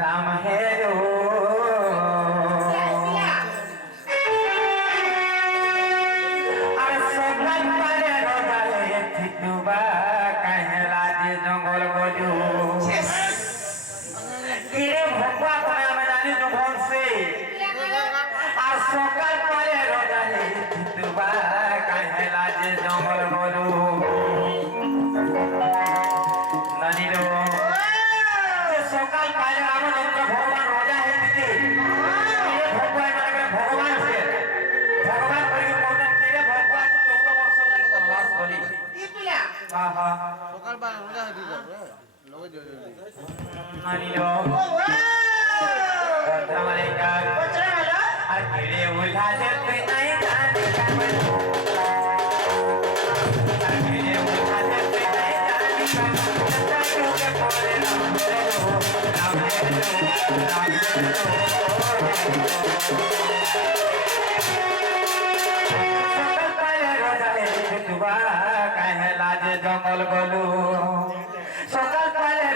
রাম হেরো আর সকাল পারে রোজালে থিতুবা কাহেলা যে জঙ্গল গজু কিরে ভগবা কোনে আমি জানি তো ভলসে আর সকাল পারে রোজালে থিতুবা কাহেলা যে জঙ্গল গজু নানিরো সকাল পারে রামচন্দ্র ভগবান রোজা হেতে ভগবান মানে ভগবান সে ভগবান করি কোন কিরে ভগবান 14 বর্ষ লাগে ক্লাস বলি কি পিলা হ্যাঁ হ্যাঁ সকাল পারে রোজা হেতে যাবে লগে জয় নানিরো বর্তমানেকা আর কিরে উঠা যে তুই নাই জানি কামন আর কিরে উঠা যে তুই নাই জানি কামন তাকে পড়ে না কাহেলা যে জঙ্গল গলু সকাল পালে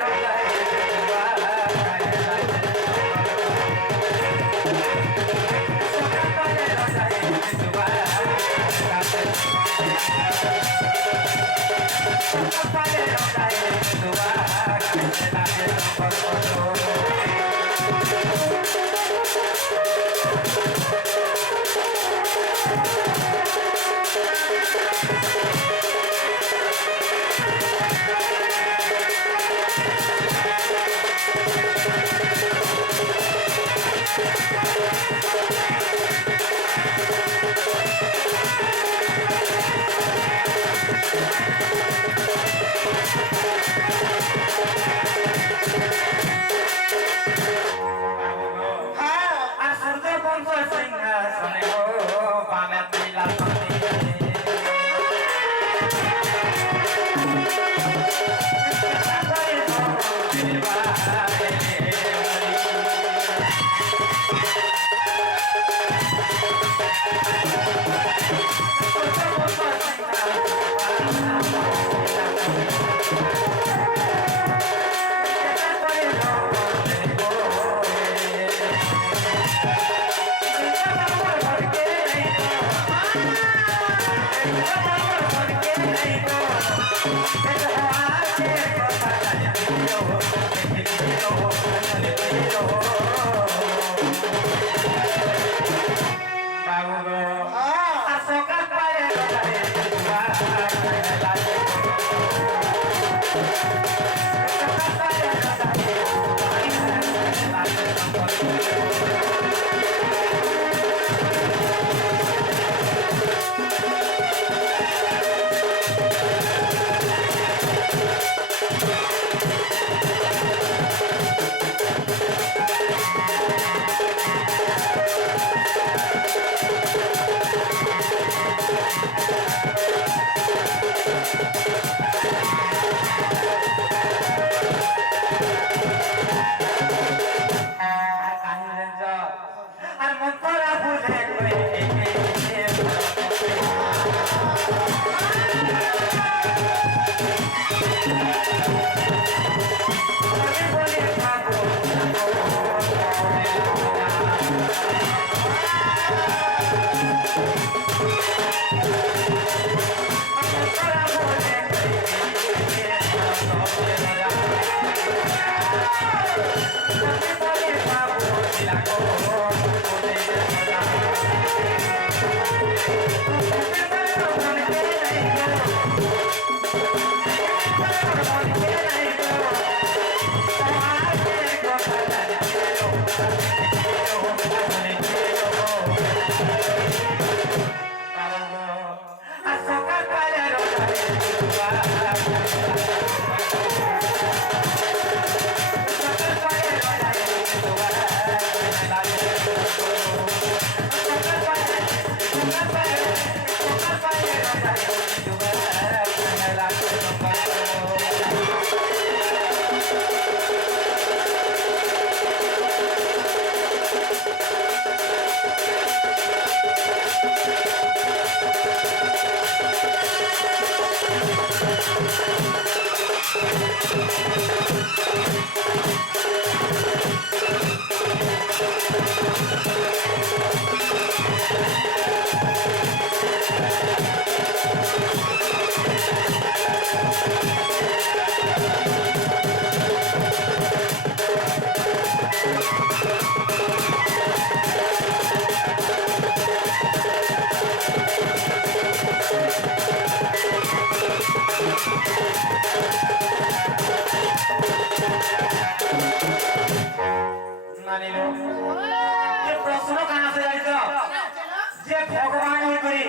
যে ভগবান হইকরি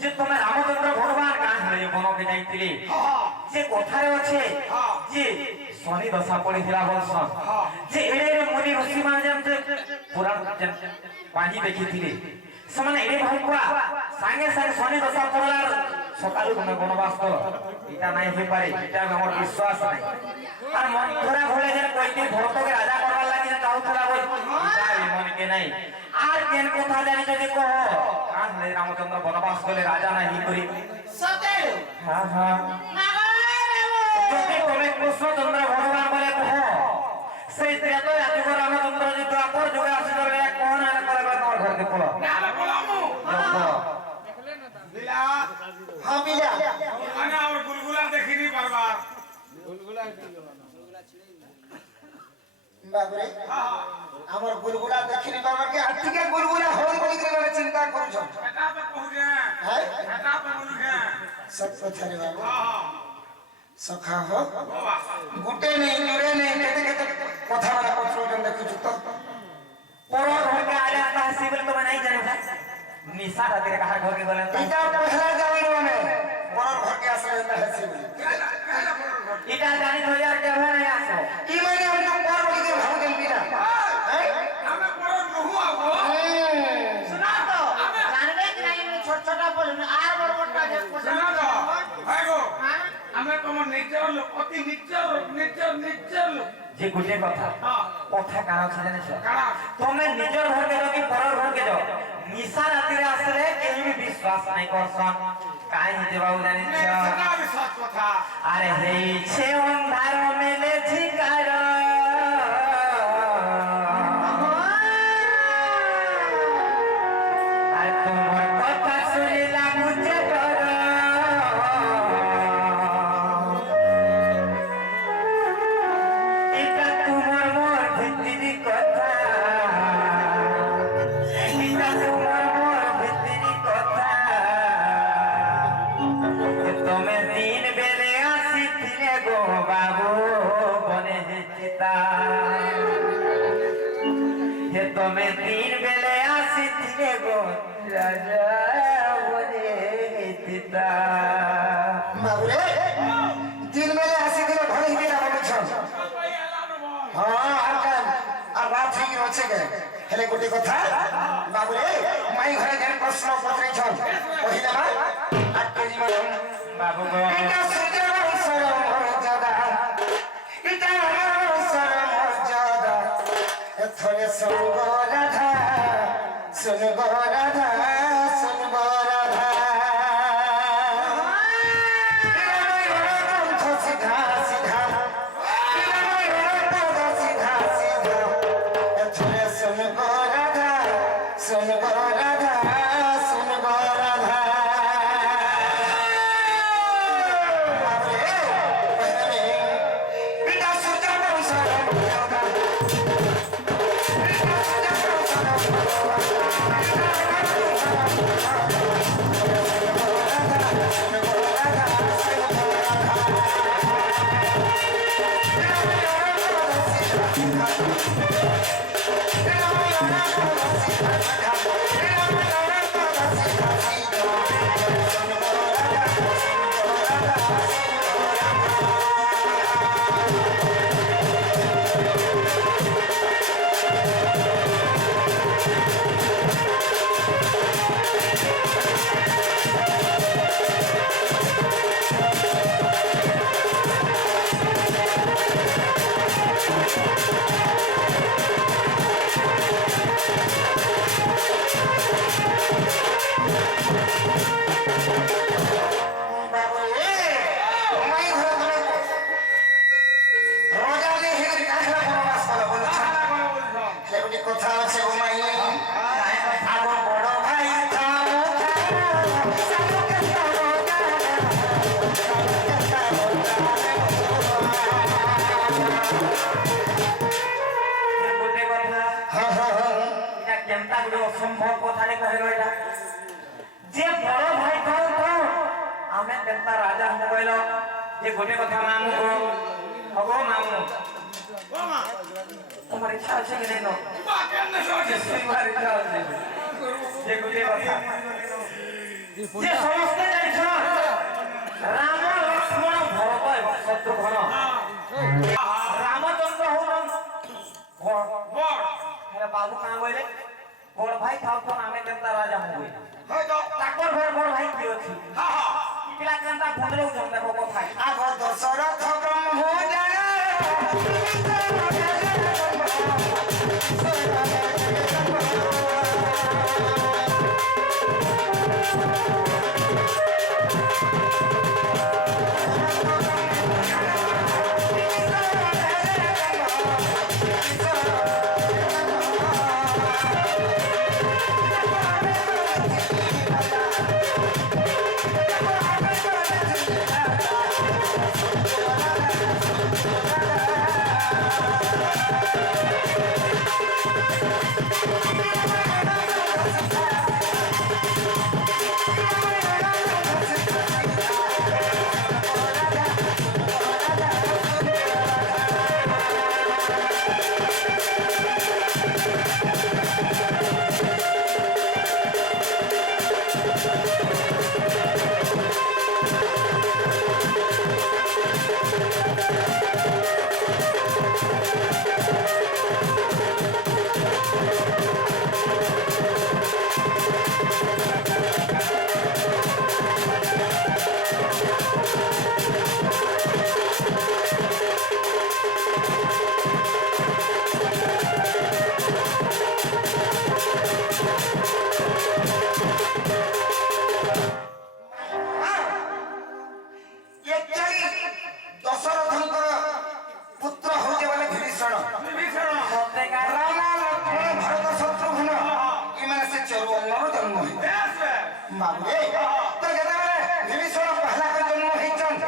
যে তুমি রামচন্দ্র ভগবান কাঁ হয়ে বনকে যাইতিলে যে কথায় আছে যে শনি দশা পড়িছিলা বলছন যে এড়ে মুনি ঋষি মানে যেমন পুরাণ পাহি দেখিଥିଲେ ସେମାନେ এড়ে ভাববা সাঙ্গে সাঙ্গে শনি দশা পড়লার সকালে তুমি বনবাস কর এটা নাই হই পারে এটা আমার বিশ্বাস নাই আর মন ধরা ভুলে যে কইতে ভরতকে রাজা করবার লাগি না চাহুতলা বল এটা এই মনকে নাই আর কেন কথা জানি যদি কহ কান হলে রামচন্দ্র বনবাস করলে রাজা নাই করি সতে হ্যাঁ হ্যাঁ যদি তুমি কৃষ্ণচন্দ্র ভগবান বলে কহ সেই ত্রেত জাতিক রামচন্দ্র যে দ্বাপর যুগে আসিল বলে কোন না করে তোমার ঘরকে পড়ো বিলা হ্যাঁ বিলা মানে আমার গুলগুলা দেখিনি পারবা বাবরে আমার গুলগুলা দেখিনি বাবাকে আর ঠিক গুলগুলা হল বলি করে মানে চিন্তা করছ এটা তো কহুছে হ্যাঁ এটা তো বলুছে সব কথা রে বাবু সখা হো বাবা গুটে নেই জুড়ে নেই কেতে কেতে কথা বলা করছন দেখুଛୁ তো পর ঘরকে আলে আতা হাসি বলে তুমি নাই জানি না নিশা রাতে কাহার ঘরকে গলেন এটা পহলা যাই মানে বড় ঘরকে আসলে না হাসি বলি এটা জানি তো यार কে ভাই নাই আসো কি মানে আমি বড় বলি করে ভাবতেন বিনা হ্যাঁ আমি বড় নহু আবো শোনা তো জানবে কি নাই ছোট ছোট বলুন আর বড় বড়টা যে শোনা তো ভাই গো আমি তোমার নিজের লোক অতি নিজের লোক যে গুটে কথা কথা কার আছে জানিস কারা তুমি নিজের ঘরকে যাও কি পরের ঘরকে যাও নিশা রাতে আসলে কেউ भी বিশ্বাস নাই করছন কাই হিতে বাবু জানিস সেটা আমি সৎ কথা আরে হেইছে অন্ধার মেলেছি কার আর তোমার কথা শুনিলা বুঝে ডর এটা তোমার মোর ভিতরি কথা এটা তোমার মোর ভিতরি কথা তুমি দিন বেলে আসিছিলে গো বাবু বনে চিতা হে তুমি দিন বেলে আসিছিলে গো রাজা বনে চিতা বাবুরে দিন বেলা আসি দিলে ঘরে হিতে না বলছ ভাই এলানো বল হ্যাঁ আর কাম আর রাত হয়ে গেছে কে হেলে গোটে কথা বাবুরে মাই ঘরে যেন প্রশ্ন পত্রেছ কহিলে না আর কেজি মানে বাবু গো এটা সুন্দর সরম মর্যাদা এটা সরম মর্যাদা এথরে সঙ্গ রাধা শুনব রাধা শুনব রাধা সিধা সিধা সিধা সিধা এথরে শুনব রাধা শুনব রাধা শুনব রাধা কথা আছে ও মাই আমার বড় ভাই গোটে কথা এটা কেনতা গুলো অসম্ভব কথারে কহিল এটা যে বড় ভাই থাও থাও আমি কেনতা রাজা হব কইল যে গোটে কথা মামু গো হগো মামু বাবা তোমার ইচ্ছা আছে কি নাই বা কেন সহজে সেইবার ইচ্ছা আছে যে গোটে কথা যে সমস্তে জানিছন রাম লক্ষ্মণ ভরত এবং শত্রুঘ্ন রামচন্দ্র হন বড় হেলে বাবু কাঁ বলে বড় ভাই থাউন আমি কেনতা রাজা হই হয়তো তাকর ঘর বড় ভাই কি আছে হ্যাঁ হ্যাঁ পিলা কেনতা ভুঁদলো জমবে কথা আগ দশরথ ব্রহ্ম জানা দশরথଙ୍କର পুত্র হচ্ছে বলে বিভীষণ বিভীষণ সত্যিকার রাম লক্ষ্মণ ভরত শত্রুঘ্ন এମାନେ ସେ ଚରୁଅଙ୍ଗରୁ ଜନ୍ମ ହେଇଥିଲେ বেশ ବାବୁରେ ତ ଯେତେବେଳେ ବିଭୀଷଣ ପହଲା କରି ଜନ୍ମ ହେଇଛନ୍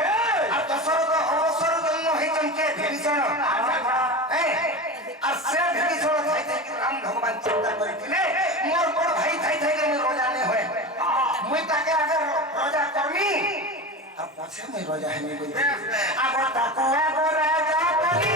ଆଉ ଦଶରଥ ଅବସର ଜନ୍ମ ହେଇଛନ୍ କେ ବିଭୀଷଣ আর সে বিভীষণ থাই থাই রাম ভগবান চিন্তা করেছিলে মোর বড় ভাই থাই থাই মুই রাজা নে হয় মুই তাকে আগে রাজা করমি আর পছে মুই রাজা হেমি বলি আগর তাকো আগর রাজা করি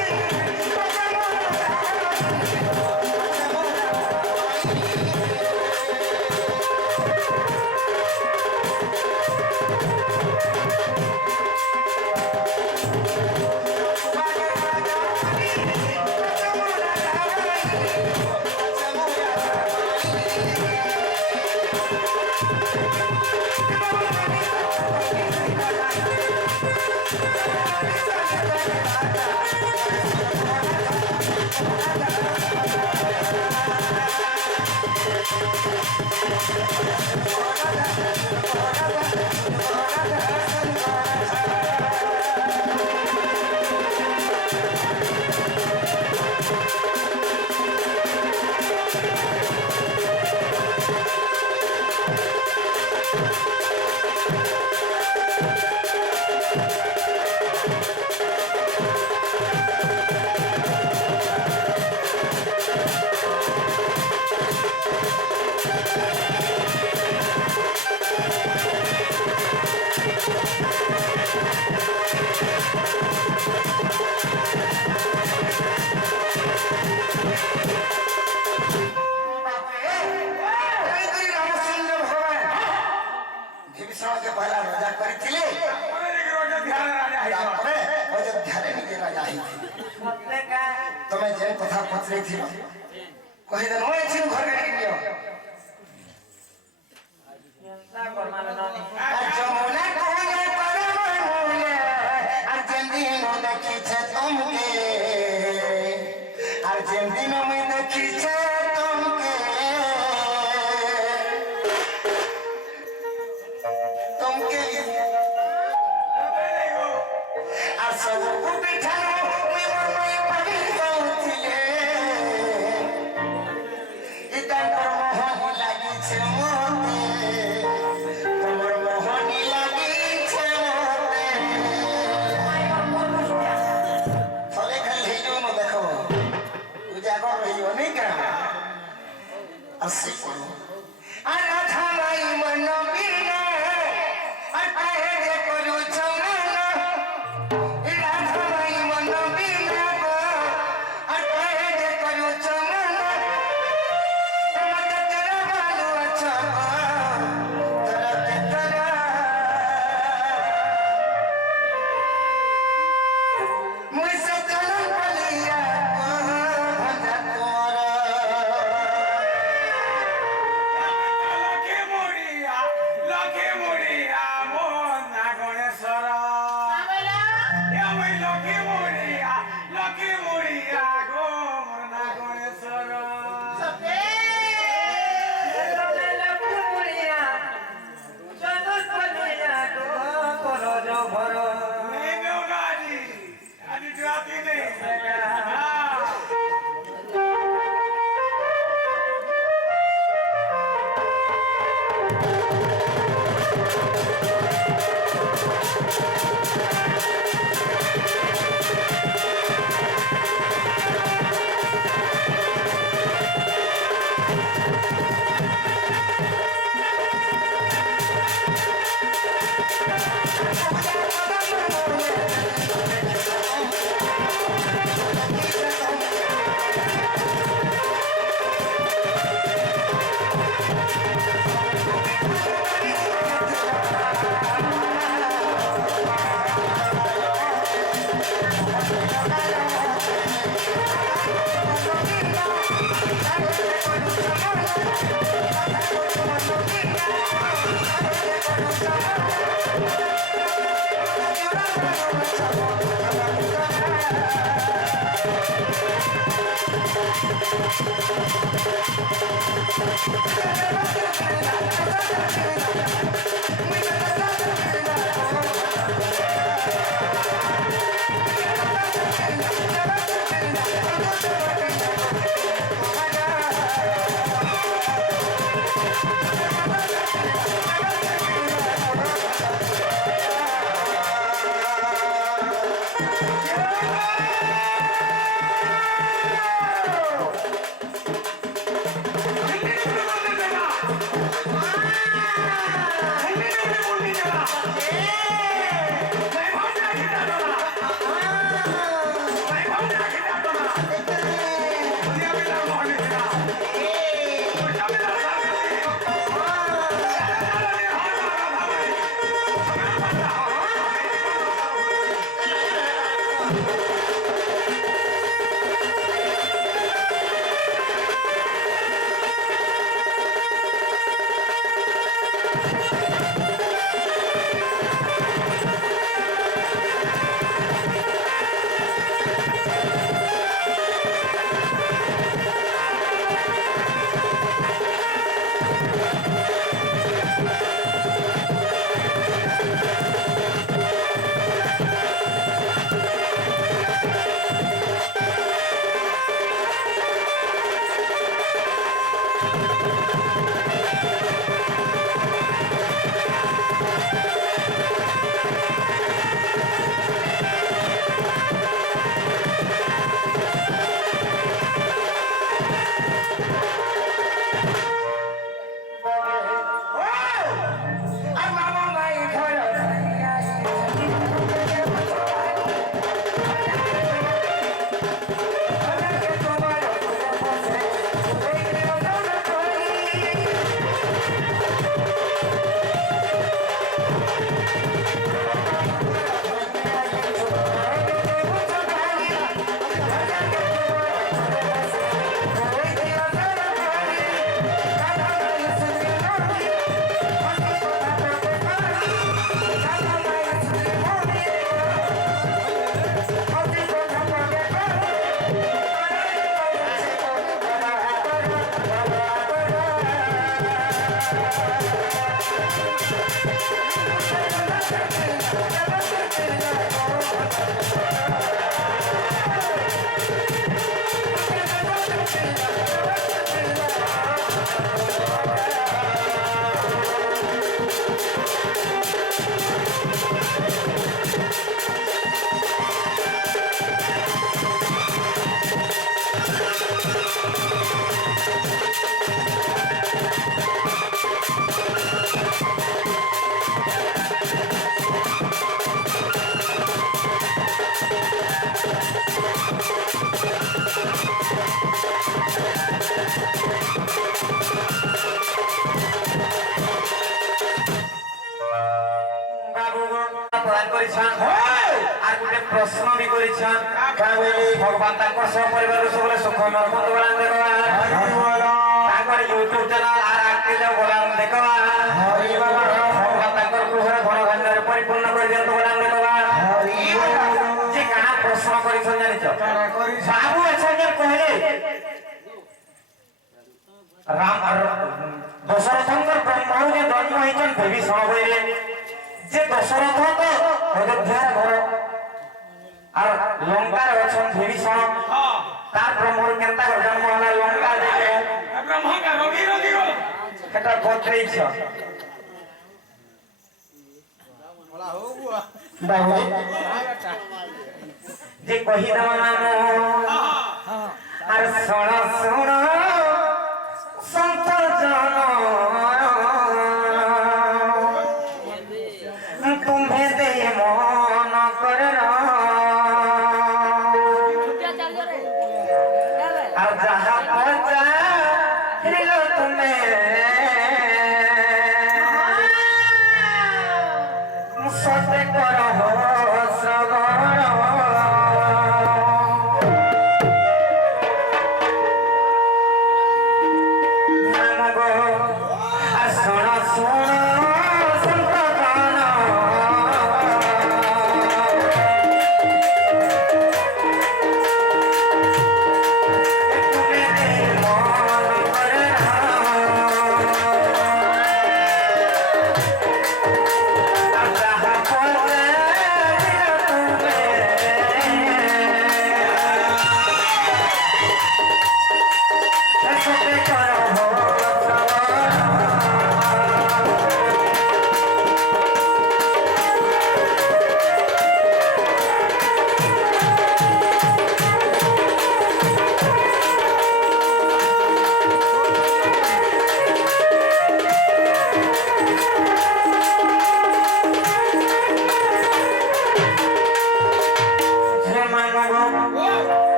বিভীষণকে পহলা রাজা করেছিলে অনেক রোজা ধ্যানে রাজা হইল তারপরে অযোধ্যারে নিজে রাজা হয়েছিল সত্যিকার তুমি যে কথা পচাইছিল কহিলে নয় ছিল ঘরে নিও চিন্তা করমালে ননি আর যমুনা কোলে পরম মূলে আর যেদিন দেখিছে তোমাকে আর যেদিন মুই দেখিছে তোমাকে তোমাকে আর সব পিঠানো মুই মনে পাগল হউছিলে ইতাঙ্কর মোহন লাগিছে মতে তোমার মোহনি লাগিছে মতে থলে খালি হেইও ন দেখো উজাগর রহিও নি কেন আসি করো আর রাধা মাই মন বিনা আর পায়ে করু চমনা রাধা মাই মন বিনা আর পায়ে করু চমনা তোমাকে তেরা ভালো আছো প্রদান করেছেন আর গোটে প্রশ্ন বি করেছেন ভগবান তাঙ্কর সহ পরিবার সকলে সুখ নর্মদ বলান দেখবা তাঙ্কর ইউটিউব চ্যানেল আর আকিলে বলান দেখবা ভগবান তাঙ্কর গৃহরে ধন ধান্যরে পরিপূর্ণ করে দিয়ন্তু বলান দেখবা যে কানা প্রশ্ন করেছেন জানিছ বাবু আছেন যে কহিলে রাম দশরথঙ্কর ব্রহ্মাণু যে জন্ম হয়েছেন বিভীষণ বইলে যে দশরথ তো অযোধ্যার ঘর আর লঙ্কার অছন বিভীষণ তার ব্রহ্মর কেনতা জন্ম হলা লঙ্কা দেখে ব্রহ্মকা রোগী রোগী এটা বতরেইছ বাবু যে কহি দেওয়া নাম আর শোণ শোণ সন্ত জন तुम्हें दे मन करना और जहाँ पहुँचा हिलो तुम्हें सत्य करो सगरो नाम गो सुन सुन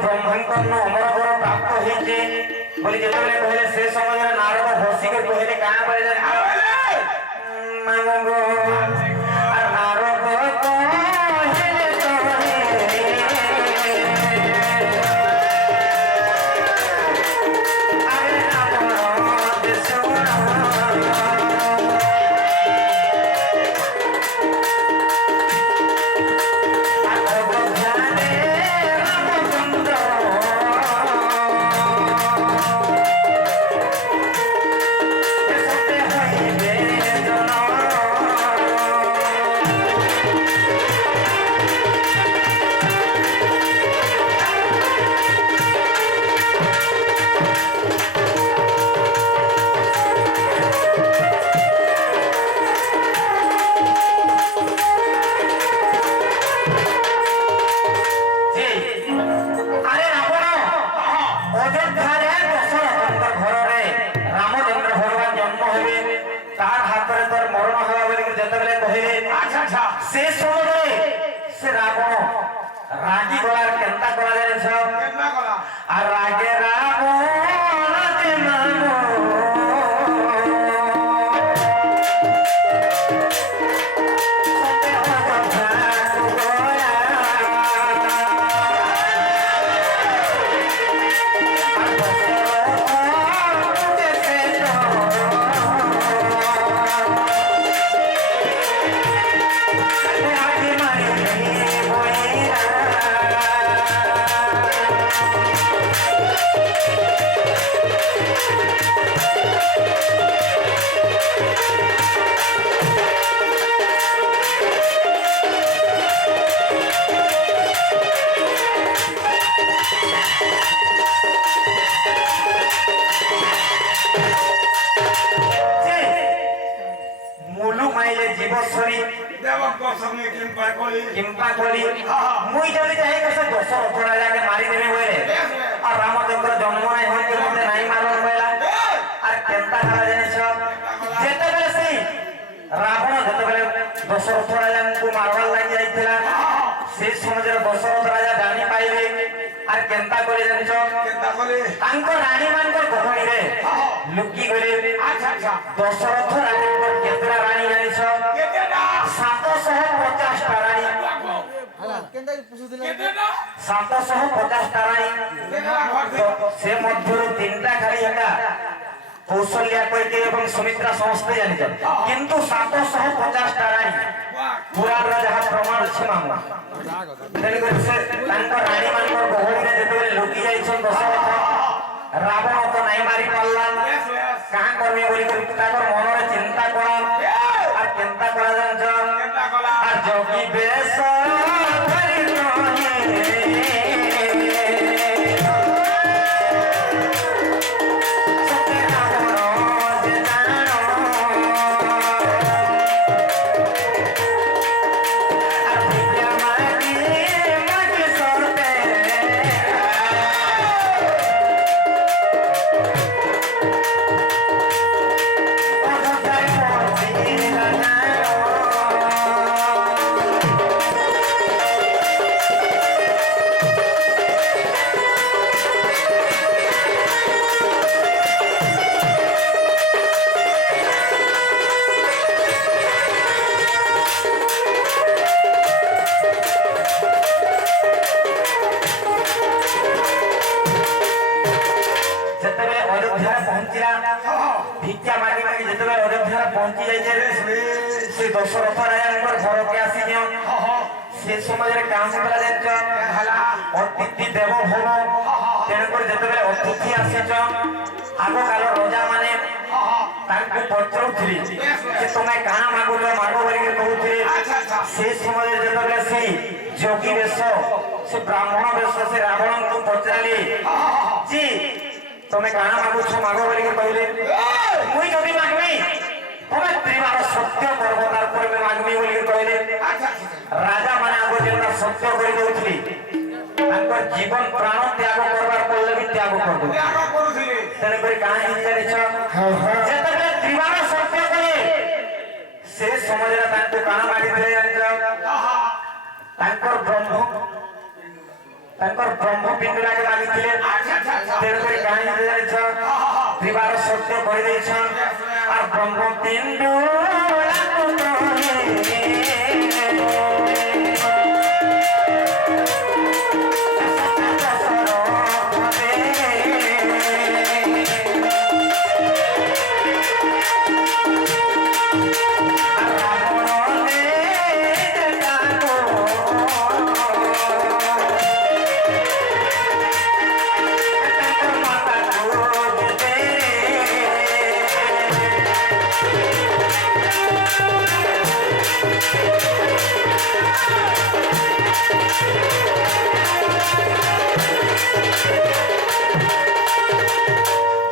ब्रह्मांड अमर प्राप्त होइछे बोली जेतबेले कहले से समय नारद हसी के कहले का बोले मांगो आ नारद कहले अरे नारद सोना से समय से रावण रागी गलार केनता करा जाने छ केतना कला आ रागे रावण के नामो सत्य भगवान गोया किंपा कोली मुई जल्दी जाए कैसे दोसो थोड़ा जाके मारी देबे बोले और रामचंद्र जन्म नाही होय के मते नाही मारन बोला और केनता करा जाने छ जेते बेले से रावण जेते बेले दशरथ राजा को मारवा लागि आइथिला से समझे दशरथ राजा जानी पाइले और केनता करे जानि छ केतना कले तांको रानी मानकर गहणी रे लुकी गले अच्छा अच्छा दशरथ राजा को केतरा रानी जानि छ केतना 750 टा रानी केतना 750 टा रानी से मध्यरु तीनटा खाली एका कौशल्या कोइके एवं सुमित्रा समस्त जानि छ किंतु 750 टा रानी पूरा राजा प्रमाण अछि मामला तेलुगु से तांको रानी मानकर गहणी रे जेते लुकी जाई छ दशरथ रावण तो नहीं मारी पाला कहां করবি বলি করে তাকর মনরে চিন্তা করা আর চিন্তা করা জানছ কেনটা কলা আর যোগী বেশ ধরি নহে সতে রাবণ যে জানো আর ভিক্ষা মাগি মাগি সতে অযোধ্যায় পৌঁছিলা জানো যেତେବେଳେ অযোধ্যায় পৌঁছিলা ভিক্ষা মাগি মাগি যেତେବେଳେ অযোধ্যায় পৌঁছি যাইছে সে দশরথ রাজাঙ্কর ঘরকে আসি নিও সে সময়রে কাম করা জানিছ অতিথি দেব ভব তেণুকরি যেତେବେଳେ অতিথি আসিছ আগ কাল রজা মানে তাଙ୍କୁ ପଚାରୁଥିଲି ଯେ ତମେ କାଣା ମାଗୁଛ ମାଗ ବୋଲିକି କହୁଥିଲେ ସେ ସମୟରେ ଯେତେବେଳେ ସେ ଯୋଗୀ ବେଶ ସେ ବ୍ରାହ୍ମଣ ବେଶ ସେ ରାବଣଙ୍କୁ ପଚାରିଲେ ଯେ ତମେ କାଣା ମାଗୁଛ ମାଗ ବୋଲିକି କହିଲେ ମୁଇଁ ଯଦି ମାଗବି ତମେ ତ୍ରିବାର ସତ୍ୟ କରବ ତାରପରେ ମୁଁ ମାଗବି ବୋଲିକି କହିଲେ ରାଜା ମାନେ ଆଗ ଯେନ୍ତା ସତ୍ୟ କରି ଦଉଥିଲି ତାଙ୍କର ଜୀବନ ପ୍ରାଣ ତ୍ୟାଗ କରବାର ପଡ଼ିଲେ ବି ତ୍ୟାଗ କରିଦେବେ ত্যাগ করুছিলে ତେଣୁକରି କାଣା ହେଇଛି ଜାଣିଛ ଯେତେବେଳେ ତ୍ରିବାର ସତ୍ୟ କଲେ ସେ ସମୟରେ ତାଙ୍କୁ କାଣା ମାଗିଥିଲେ ଜାଣିଛ ତାଙ୍କର ବ୍ରହ୍ମ ପିଣ୍ଡୁରାକେ ମାଗିଥିଲେ ତେଣୁକରି କାଣା ହେଇଛି ଜାଣିଛ ତ୍ରିବାର ସତ୍ୟ କରିଦେଇଛନ୍ আর ব্রহ্ম পিণ্ডুরাକୁ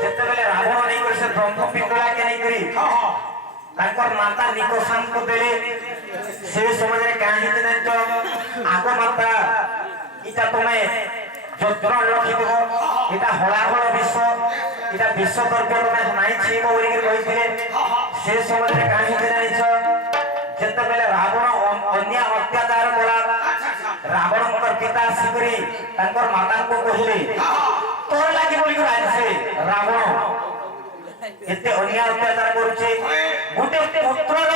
ଯେତେବେଳେ ରାବଣ ନେଇକରି ସେ ବ୍ରହ୍ମ ପିଣ୍ଡୁଳାକେ ନେଇକରି ତାଙ୍କର ମାତା ନିକୋଷାଙ୍କୁ ଦେଲେ ସେ ସମୟରେ କାହିଁ ଜାଣିଛ ଆଗ ମାତା ଇଟା ତମେ ଯତ୍ନ ରଖିଥିବ ଏଟା ହଳାହଳ ବିଷ ଏଟା ବିଷ ଦ୍ରବ୍ୟ ତମେ ନାଇଁ ଛିଇବ ବୋଲିକି କହିଥିଲେ ସେ ସମୟରେ କାହିଁକି ଜାଣିଛ ଯେତେବେଳେ ରାବଣ ଅନ୍ୟ ଅତ୍ୟାଚାର କଲା ରାବଣଙ୍କର ପିତା ଆସିକରି ତାଙ୍କର ମାତାଙ୍କୁ କହିଲେ ତୋର ଲାଗି ବୋଲିକି ରାଜସେ ରାବଣ ଏତେ ଅନ୍ୟ ଅତ୍ୟାଚାର କରୁଛେ ଗୋଟେ ପୁତ୍ରର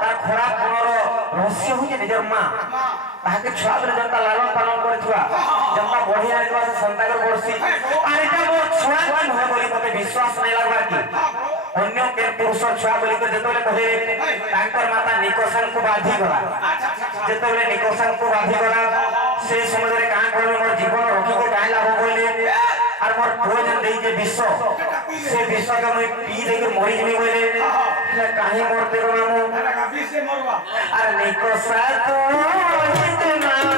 ତାର ଖରାପ ଗୁଣର ରହସ୍ୟ ହଉଛି ନିଜର ମା ତାହାକେ ଛୁଆ ବେଳେ ଯେନ୍ତା ଲାଲନ ପାଳନ କରିଥିବା ଯେନ୍ତା ବଢି ଆଣିଥିବା ସେ ସନ୍ତାକର ବଢସି আর এটা মোর ছুয়া কি নহে বলি মতে বিশ্বাস নাই লাগবার কি অন্য কে পুরুষ ছুয়া বলি করে যেতলে কহে তাঙ্কর মাতা নিকোষাঙ্কু বাধি গলা যেতলে নিকোষাঙ্কু বাধি গলা সেই সমୟରେ কাঁ করবে মোর জীবন রক্ষিকে কাই লাভ কইলে আর মোর ভোজন দেই যে বিশ্ব সে বিশ্বকে মই পি দেই মরি যাবি বলে কাহি মরতে গো মু বিশে মরবা আর নিকোষা তো হিতে নাম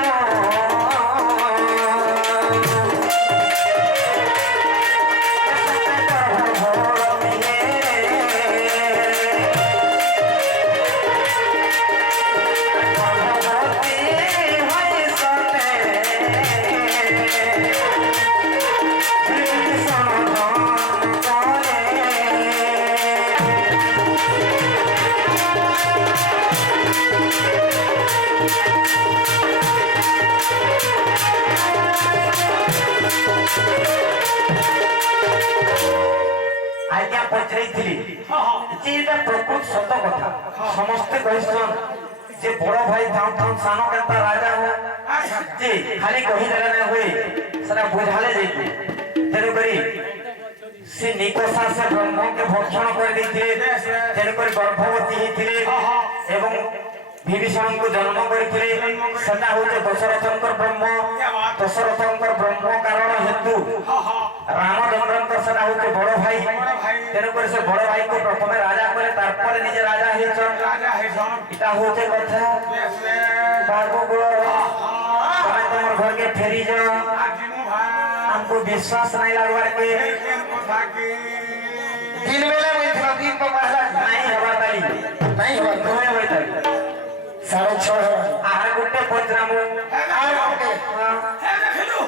আজ্ঞা পচাইছিলি যে এটা প্রকৃত সত কথা সমস্তে কইছন যে বড় ভাই থাও থাও সানো কেনতা রাজা হো যে খালি কহি দেলে না হই সেটা বুঝালে যাইতে তেরু করি সে নিকোষা সে ব্রহ্মকে ভক্ষণ করে দিয়েছিলে তেরু করে গর্ভবতী হইছিলে এবং বিভীষণଙ୍କୁ জন্ম କରିଥିଲେ সেটা হচ্ছে দশরথঙ্কর ব্রহ্ম দশরথঙ্কর ব্রহ্ম কারণ হেতু রামচন্দ্রଙ୍କର সেটা হচ্ছে বড় ভাই বড় ভাই। তেণু করে সে বড় ভাইকে প্রথমে রাজা করে তারপরে নিজে রাজা হয়েছেন রাজা হেসন এটা হচ্ছে কথা বেশ বাবু গো তুমি তোমার ঘরকে ফেরি যাও আজিমু ভাই हमको विश्वास नहीं लगवार के কেন কথা কি दिन बेला में थोड़ा दिन पर पहला नहीं हवा ताली नहीं हुआ तो तुम्हें होई ताली 6:30 आहार गुट्टे पहुंचना मु और ओके হে দেখিলু